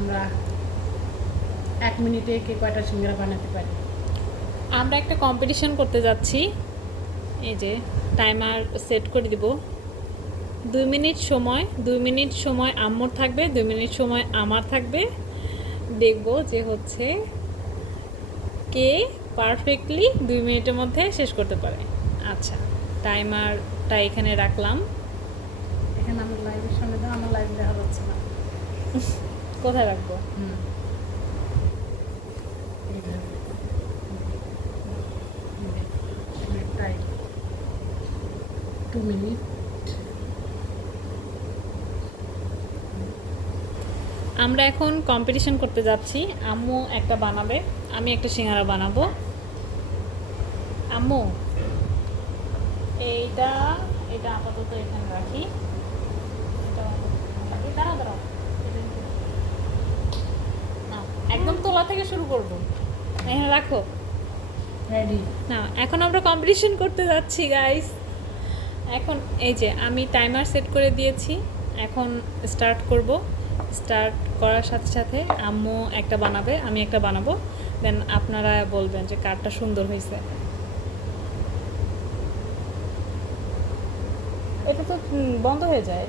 আমরা 1 মিনিটে কে কয়টা সিঙ্গারা বানাতে পারি। আমরা একটা কম্পিটিশন করতে যাচ্ছি। এই যে টাইমার সেট করে দিব। 2 মিনিট সময়, 2 মিনিট সময় আম্মুর থাকবে, 2 মিনিট সময় আমার থাকবে। দেখব যে হচ্ছে কে পারফেক্টলি 2 মিনিটের মধ্যে শেষ করতে পারে। আচ্ছা, টাইমারটা এখানে রাখলাম। এখানে আমার লাইভের সামনে দাও, আমার লাইভ দেখা যাচ্ছে না। কোথায় রাখবো? Time 2 minute. আমরা এখন কম্পিটিশন করতে যাচ্ছি। আম্মু একটা বানাবে, আমি একটা সিঙ্গারা বানাবো। আম্মু এইটা এটা আপাতত এখানে রাখি। এটা রাখি। দাঁড়াও দাঁড়াও, না, একদম তোলা থেকে শুরু করবো। এখানে রাখো। রেডি। না, এখন আমরা কম্পিটিশন করতে যাচ্ছি গাইস। এখন এই যে আমি টাইমার সেট করে দিয়েছি, এখন স্টার্ট করব। স্টার্ট করার সাথে সাথে আম্মু একটা বানাবে, আমি একটা বানাবো, দেন আপনারা বলবেন যে কারটা সুন্দর হয়েছে। এটা তো বন্ধ হয়ে যায়।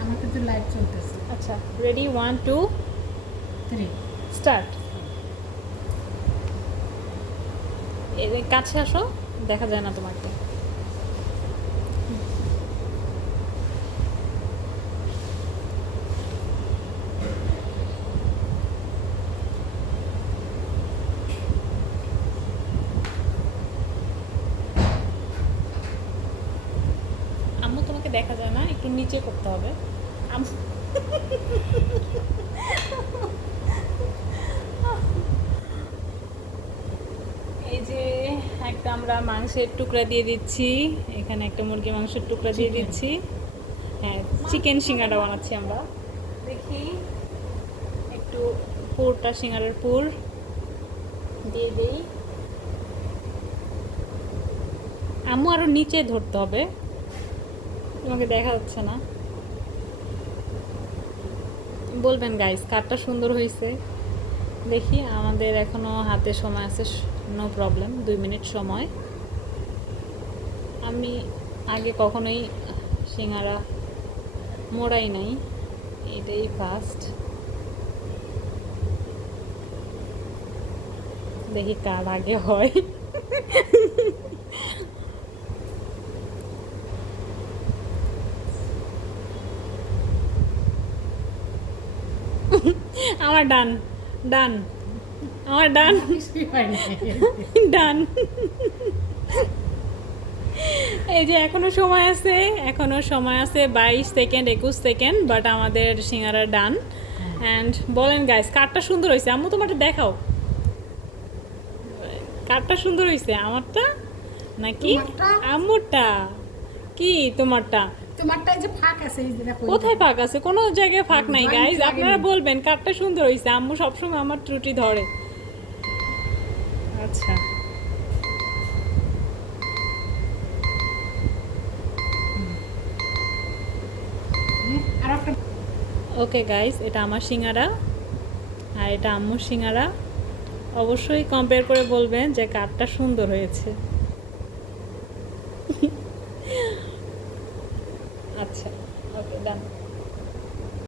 আমার কিন্তু লাইভ চলতেছে। আচ্ছা, রেডি, 1 2 3 স্টার্ট। এর কাছে আসো, দেখা যায় না তোমাকে। আম্মু তোমাকে দেখা যায় না, একটু নিচে করতে হবে। এই যে একটা আমরা মাংসের টুকরা দিয়ে দিচ্ছি, এখানে একটা মুরগির মাংসের টুকরা দিয়ে Chicken. দিচ্ছি। হ্যাঁ, চিকেন সিঙ্গারা বানাচ্ছি আমরা। দেখি একটু পুরটা, সিঙ্গারার পুর দিয়ে দিই। আম্মু আরো নিচে ধরতে হবে, তোমাকে দেখা যাচ্ছে না। বলবেন গাইস কারটা সুন্দর হয়েছে। দেখি, আমাদের এখনো হাতে সময় আছে, নো প্রবলেম, 2 মিনিট সময়। আমি আগে কখনোই সিঙ্গারা মোড়াই নাই, এটাই ফার্স্ট। দেখি কার আগে হয়। আমার ডান, ডান, আমার ডান, কিছুই হয় না। ডান। এই যে এখনো সময় আছে, এখনো সময় আছে 22 সেকেন্ড, 21 সেকেন্ড, বাট আমাদের সিঙ্গারা ডান। অ্যান্ড বলেন গাইস কারটা সুন্দর হয়েছে? আম্মু তোমারটা দেখাও, কারটা সুন্দর হয়েছে, আমারটা নাকি তোমারটা? আম্মুরটা? কি তোমারটা? তোমারটা এই যে ফাঁক আছে, এই যে দেখো। কোথায় ফাঁক আছে? কোনো জায়গায় ফাঁক নাই Joint গাইস, লাগেনি। আপনারা বলবেন কারটা সুন্দর হয়েছে। আম্মু সবসময় আমার ত্রুটি ধরে। আচ্ছা, আর একটা ওকে গাইস, এটা আমার সিঙ্গারা আর এটা আম্মুর সিঙ্গারা। অবশ্যই কম্পেয়ার করে বলবেন যে কারটা সুন্দর হয়েছে। আচ্ছা, ওকে ডান।